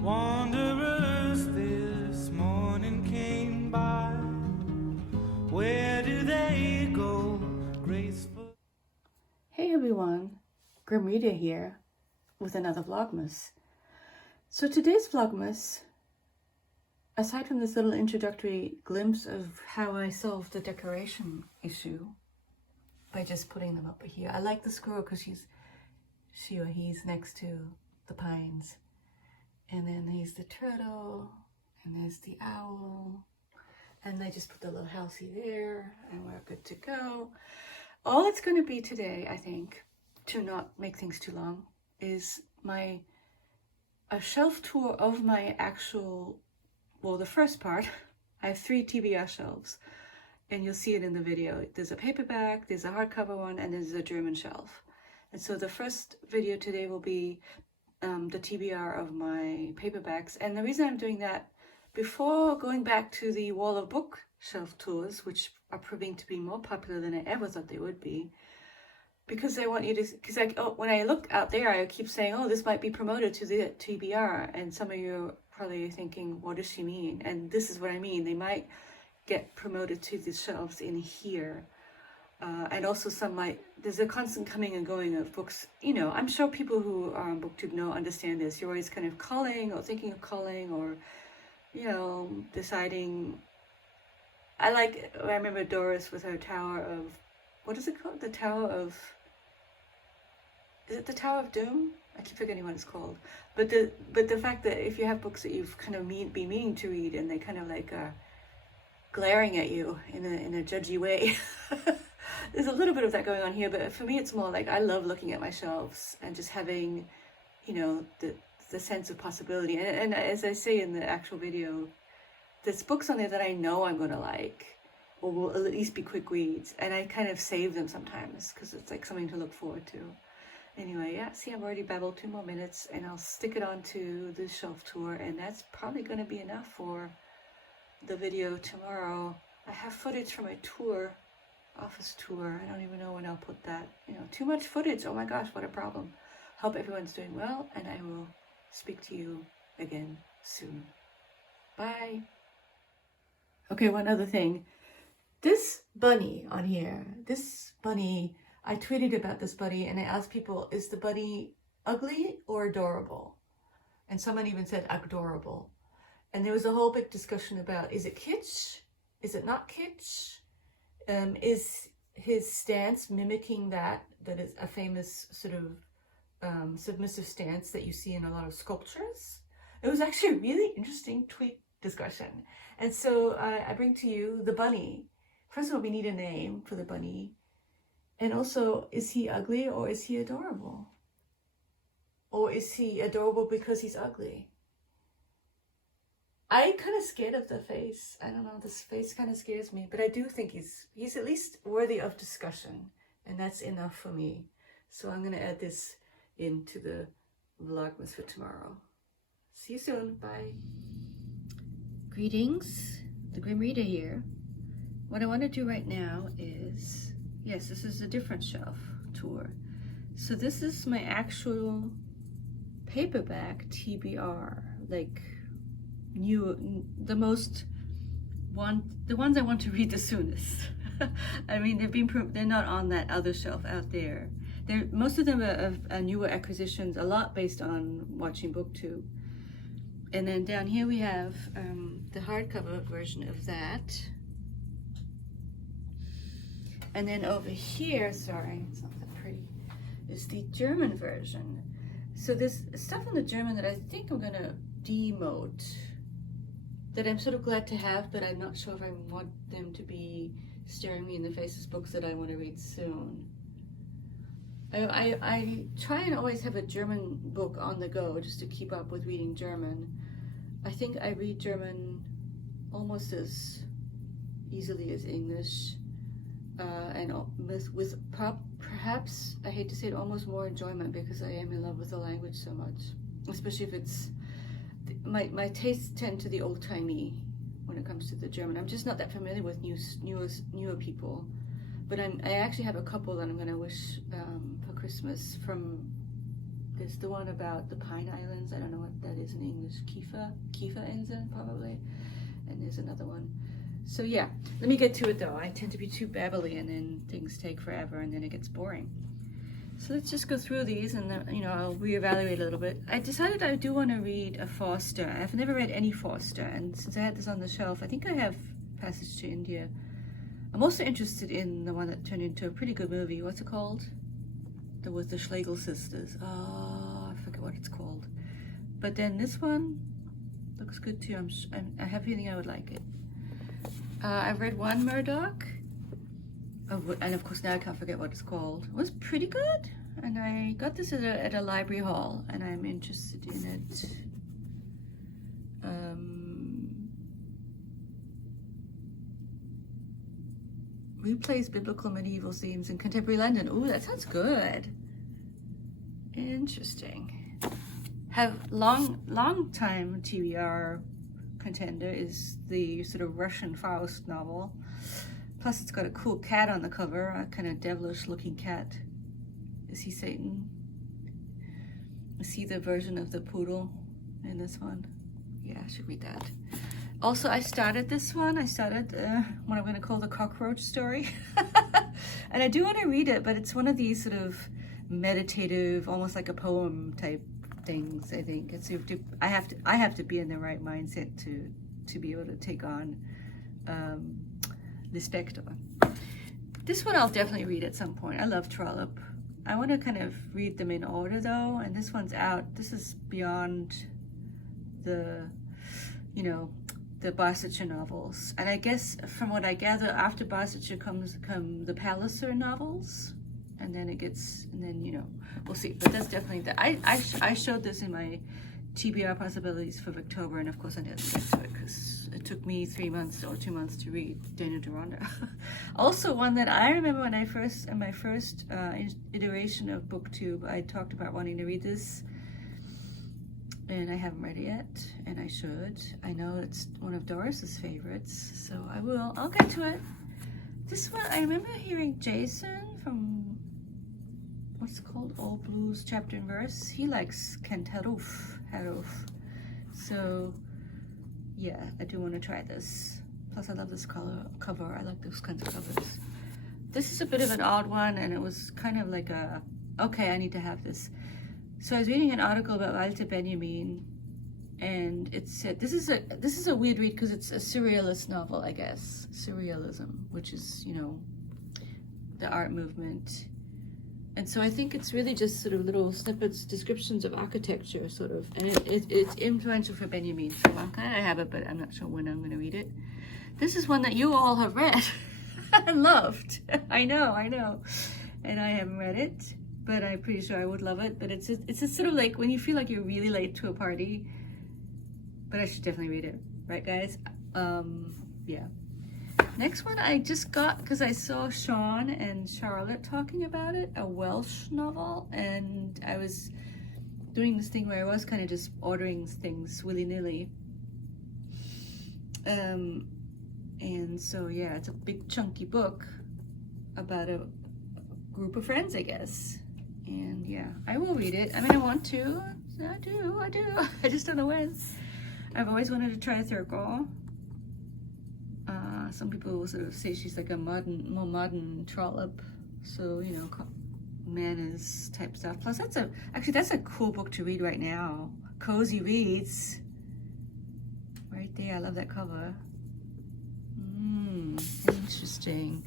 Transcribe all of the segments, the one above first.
Wanderers this morning came by. Where do they go? Graceful. Hey everyone, Grimrita here with another Vlogmas. So today's Vlogmas, aside from this little introductory glimpse of how I solved the decoration issue by just putting them up here. I like the squirrel because she or he's next to the pines. And then there's the turtle, and there's the owl, and I just put the little housey there, and we're good to go. All it's going to be today, I think, to not make things too long, is a shelf tour of my actual, well, the first part. I have 3 TBR shelves, and you'll see it in the video. There's a paperback, there's a hardcover one, and there's a German shelf. And so the first video today will be the TBR of my paperbacks. And the reason I'm doing that, before going back to the wall of bookshelf tours, which are proving to be more popular than I ever thought they would be, because I want you to, because when I look out there, I keep saying, oh, this might be promoted to the TBR, and some of you are probably thinking, what does she mean? And this is what I mean. They might get promoted to the shelves in here. And also there's a constant coming and going of books. You know, I'm sure people who are on BookTube understand this. You're always kind of culling or thinking of culling or, you know, deciding. I remember Doris with her Tower of, what is it called? Is it the Tower of Doom? I keep forgetting what it's called. But the fact that if you have books that you've kind of been meaning to read and they kind of like glaring at you in a judgy way. There's a little bit of that going on here, but for me it's more like I love looking at my shelves and just having, you know, the sense of possibility. And as I say in the actual video, there's books on there that I know I'm going to like, or will at least be quick reads, and I kind of save them sometimes because it's like something to look forward to. Anyway, yeah, see, I've already babbled 2 more minutes, and I'll stick it onto the shelf tour, and that's probably going to be enough for the video tomorrow. I have footage from my tour, office tour. I don't even know when I'll put that. You know, too much footage. Oh my gosh, what a problem. Hope everyone's doing well, and I will speak to you again soon. Bye. Okay, one other thing. This bunny on here, I tweeted about this bunny and I asked people, is the bunny ugly or adorable? And someone even said adorable. And there was a whole big discussion about, is it kitsch? Is it not kitsch? Is his stance mimicking that is a famous sort of submissive stance that you see in a lot of sculptures? It was actually a really interesting tweet discussion. And so I bring to you the bunny. First of all, we need a name for the bunny. And also, is he ugly or is he adorable? Or is he adorable because he's ugly? I'm kind of scared of the face. I don't know, this face kind of scares me, but I do think he's at least worthy of discussion, and that's enough for me. So I'm going to add this into the Vlogmas for tomorrow. See you soon. Bye. Greetings, the Grimrita here. What I want to do right now is, yes, this is a different shelf tour. So this is my actual paperback TBR, like the ones I want to read the soonest. I mean, they're not on that other shelf out there. Most of them are newer acquisitions, a lot based on watching BookTube. And then down here we have the hardcover version of that. And then over here, sorry, it's not that pretty, is the German version. So there's stuff in the German that I think I'm gonna demote, that I'm sort of glad to have, but I'm not sure if I want them to be staring me in the face as books that I want to read soon. I try and always have a German book on the go just to keep up with reading German. I think I read German almost as easily as English, and with perhaps, I hate to say it, almost more enjoyment because I am in love with the language so much, especially if it's, my tastes tend to the old-timey when it comes to the German. I'm just not that familiar with newer people, but I actually have a couple that I'm going to wish for Christmas from There's the one about the Pine Islands. I don't know what that is in English. Kiefer probably. And there's another one. So yeah, let me get to it though. I tend to be too babbly and then things take forever and then it gets boring. So let's just go through these and then, you know, I'll reevaluate a little bit. I decided I do want to read a Foster. I've never read any Foster, and since I had this on the shelf, I think I have Passage to India. I'm also interested in the one that turned into a pretty good movie. What's it called? With the Schlegel sisters. Oh, I forget what it's called. But then this one looks good too. I have a feeling I would like it. I've read one Murdoch. Oh, and of course now I can't forget what it's called. It was pretty good. And I got this at a library haul and I'm interested in it. Replays biblical medieval themes in contemporary London. Ooh, that sounds good. Interesting. Have long time TBR contender is the sort of Russian Faust novel. Plus it's got a cool cat on the cover, a kind of devilish looking cat. Is he Satan? Is he the version of the poodle in this one? Yeah, I should read that. Also, I started this one. I started what I'm going to call the cockroach story. And I do want to read it, but it's one of these sort of meditative, almost like a poem type things, I think. I have to be in the right mindset to be able to take on Lispector. This one I'll definitely read at some point. I love Trollope. I want to kind of read them in order though, and this one's out. This is beyond the, you know, the Barsetshire novels. And I guess from what I gather, after Barsetshire come the Palliser novels, and then it gets, and then, you know, we'll see. But that's definitely the, I showed this in my TBR possibilities for October, and of course I didn't get to it because it took me 3 months or 2 months to read Dana Deronda. Also one that I remember when in my first iteration of BookTube, I talked about wanting to read this, and I haven't read it yet, and I should. I know it's one of Doris's favorites, so I'll get to it. This one, I remember hearing Jason from, what's it called, All Blues Chapter and Verse. He likes Kent Haruf. So yeah, I do want to try this. Plus I love this cover. I like those kinds of covers. This is a bit of an odd one, and it was kind of like a, okay, I need to have this. So I was reading an article about Walter Benjamin, and it said, this is a weird read because it's a surrealist novel, I guess. Surrealism, which is, you know, the art movement. And so I think it's really just sort of little snippets, descriptions of architecture, sort of. And it's influential for Benjamin. So I'm glad I have it, but I'm not sure when I'm going to read it. This is one that you all have read and loved. I know. And I haven't read it, but I'm pretty sure I would love it. But it's just sort of like when you feel like you're really late to a party. But I should definitely read it. Right, guys? Yeah. Next one I just got because I saw Sean and Charlotte talking about it, a Welsh novel, and I was doing this thing where I was kind of just ordering things willy-nilly. And so yeah, it's a big chunky book about a group of friends, I guess. And yeah, I will read it. I mean, I want to. I do. I just don't know when. I've always wanted to try Thurgood. Some people will sort of say she's like a more modern Trollope, so, you know, manners type stuff. Plus that's a cool book to read right now. Cozy reads. Right there, I love that cover. Interesting.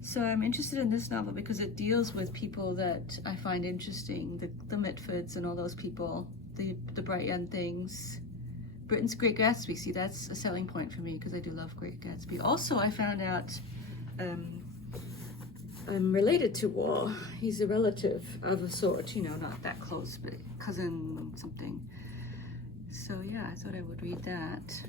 So I'm interested in this novel because it deals with people that I find interesting, the Mitfords and all those people, the bright young things. Britain's Great Gatsby, see, that's a selling point for me because I do love Great Gatsby. Also, I found out I'm related to War. He's a relative of a sort, you know, not that close, but cousin something. So yeah, I thought I would read that.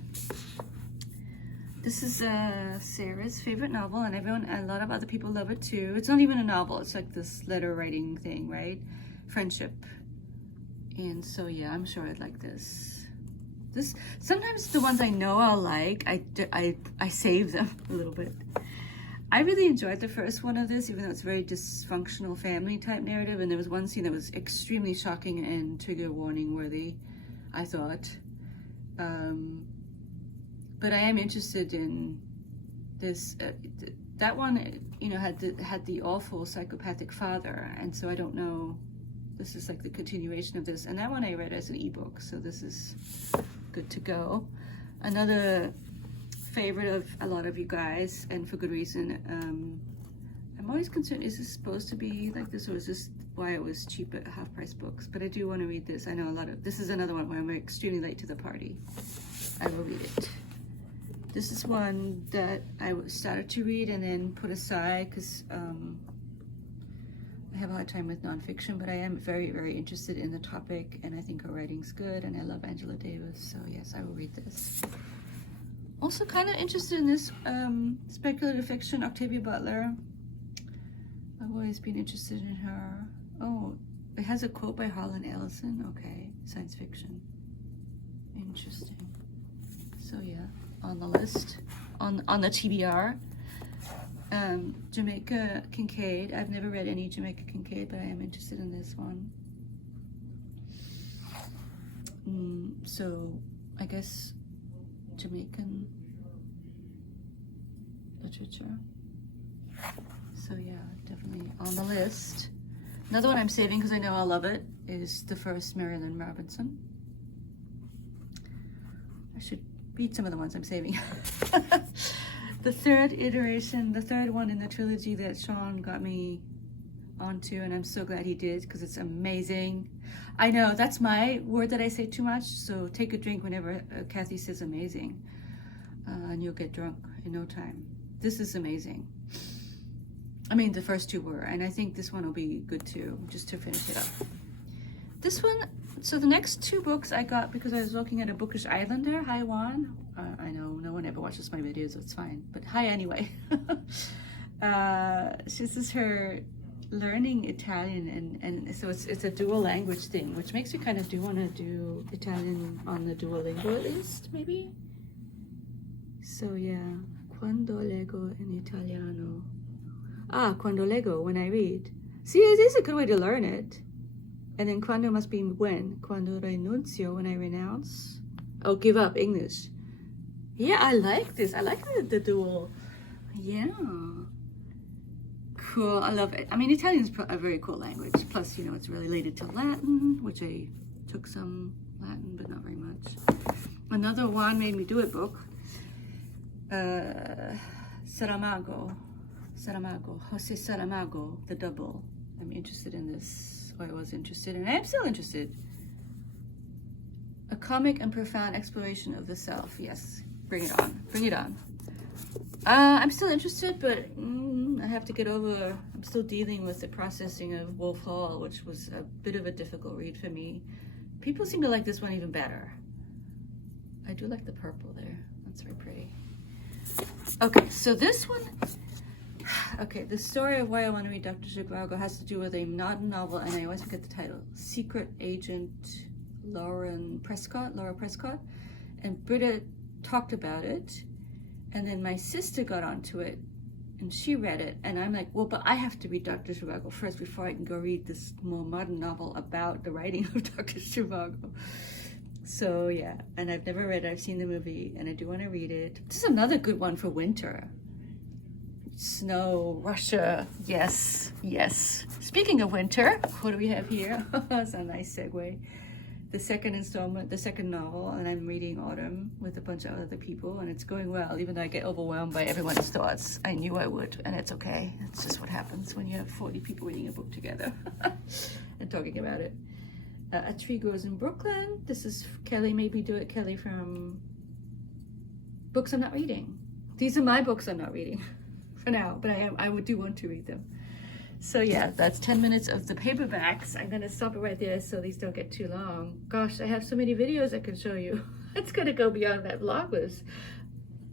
This is Sarah's favorite novel, and a lot of other people love it too. It's not even a novel, it's like this letter writing thing, right? Friendship. And so yeah, I'm sure I'd like this. Sometimes the ones I know I'll like, I save them a little bit. I really enjoyed the first one of this, even though it's a very dysfunctional family type narrative, and there was one scene that was extremely shocking and trigger warning worthy, I thought. But I am interested in this. That one, you know, had the awful psychopathic father, and so I don't know. This is like the continuation of this, and that one I read as an ebook, so this is good to go. Another favorite of a lot of you guys, and for good reason. I'm always concerned, is this supposed to be like this, or is this why it was cheap at half price books? But I do want to read this. I know this is another one where I'm extremely late to the party. I will read it. This is one that I started to read and then put aside because I have a hard time with nonfiction, but I am very, very interested in the topic, and I think her writing's good, and I love Angela Davis, so yes, I will read this. Also kind of interested in this speculative fiction, Octavia Butler. I've always been interested in her. Oh, it has a quote by Harlan Ellison. Okay, science fiction. Interesting. So yeah, on the list, on the TBR. Jamaica Kincaid. I've never read any Jamaica Kincaid, but I am interested in this one. So I guess Jamaican literature. So yeah, definitely on the list. Another one I'm saving because I know I'll love it is the first Marilyn Robinson. I should read some of the ones I'm saving. The third iteration, the third one in the trilogy that Sean got me onto, and I'm so glad he did because it's amazing. I know that's my word that I say too much, so take a drink whenever Kathy says amazing, and you'll get drunk in no time. This is amazing. I mean, the first two were, and I think this one will be good too, just to finish it up. This one, so the next two books I got because I was looking at a bookish islander. Hi, Juan. I know no one ever watches my videos, so it's fine, but hi anyway. This is her learning Italian, and so it's a dual language thing, which makes me kind of do want to do Italian on the Duolingo at least, maybe. So yeah, quando leggo in italiano. Quando leggo, when I read. See, it is a good way to learn it. And then quando must be when. Quando renuncio, when I renounce. Oh, give up, English. Yeah, I like this. I like the dual. Yeah. Cool, I love it. I mean, Italian is a very cool language. Plus, you know, it's related to Latin, which I took some Latin, but not very much. Another Juan Made Me Do It book. Saramago, Jose Saramago, The Double. I'm interested in this, or I was interested, and I am still interested. A comic and profound exploration of the self. Yes, bring it on, bring it on. I'm still interested, but I have to get over, I'm still dealing with the processing of Wolf Hall, which was a bit of a difficult read for me. People seem to like this one even better. I do like the purple there, that's very pretty. Okay, so this one, okay, the story of why I want to read Dr. Zhivago has to do with a modern novel, and I always forget the title, Secret Agent Laura Prescott, and Britta talked about it, and then my sister got onto it, and she read it, and I'm like, well, but I have to read Dr. Zhivago first before I can go read this more modern novel about the writing of Dr. Zhivago. So yeah, and I've never read it, I've seen the movie, and I do want to read it. This is another good one for winter. Snow, Russia, yes, yes. Speaking of winter, what do we have here? That's a nice segue. The second installment, the second novel, and I'm reading Autumn with a bunch of other people, and it's going well, even though I get overwhelmed by everyone's thoughts. I knew I would, and it's okay. It's just what happens when you have 40 people reading a book together and talking about it. A Tree Grows in Brooklyn. This is Kelly, maybe do it, Kelly, from Books I'm Not Reading. These are my books I'm not reading for now, but I do want to read them. So yeah, that's 10 minutes of the paperbacks. I'm gonna stop it right there so these don't get too long. Gosh, I have so many videos I can show you. It's gonna go beyond that Vlogmas.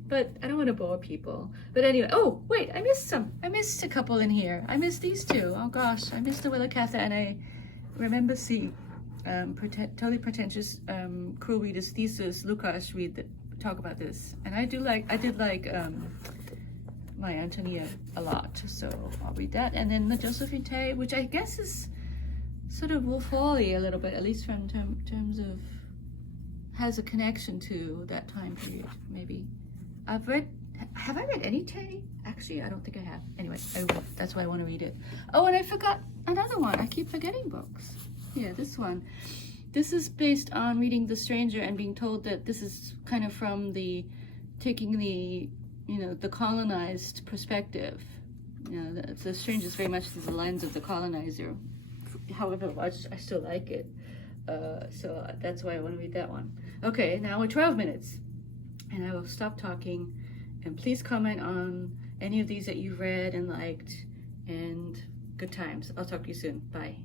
But I don't want to bore people. But anyway, oh wait, I missed some. I missed a couple in here. I missed these two. Oh gosh, I missed the Willa Cather, and I remember seeing totally pretentious cruel readers thesis Lukács talk about this, and I did like my Antonia a lot, so I'll read that. And then the Josephine Tay, which I guess is sort of Wolf Hawley a little bit, at least from terms of, has a connection to that time period, maybe. Have I read any Tay? Actually, I don't think I have. Anyway, I will. That's why I want to read it. Oh, and I forgot another one. I keep forgetting books. Yeah, this one. This is based on reading The Stranger and being told that this is kind of from taking the, the colonized perspective. The Stranger is very much through the lens of the colonizer. However much I still like it. So that's why I want to read that one. Okay, now we're 12 minutes. And I will stop talking. And please comment on any of these that you've read and liked. And good times. I'll talk to you soon. Bye.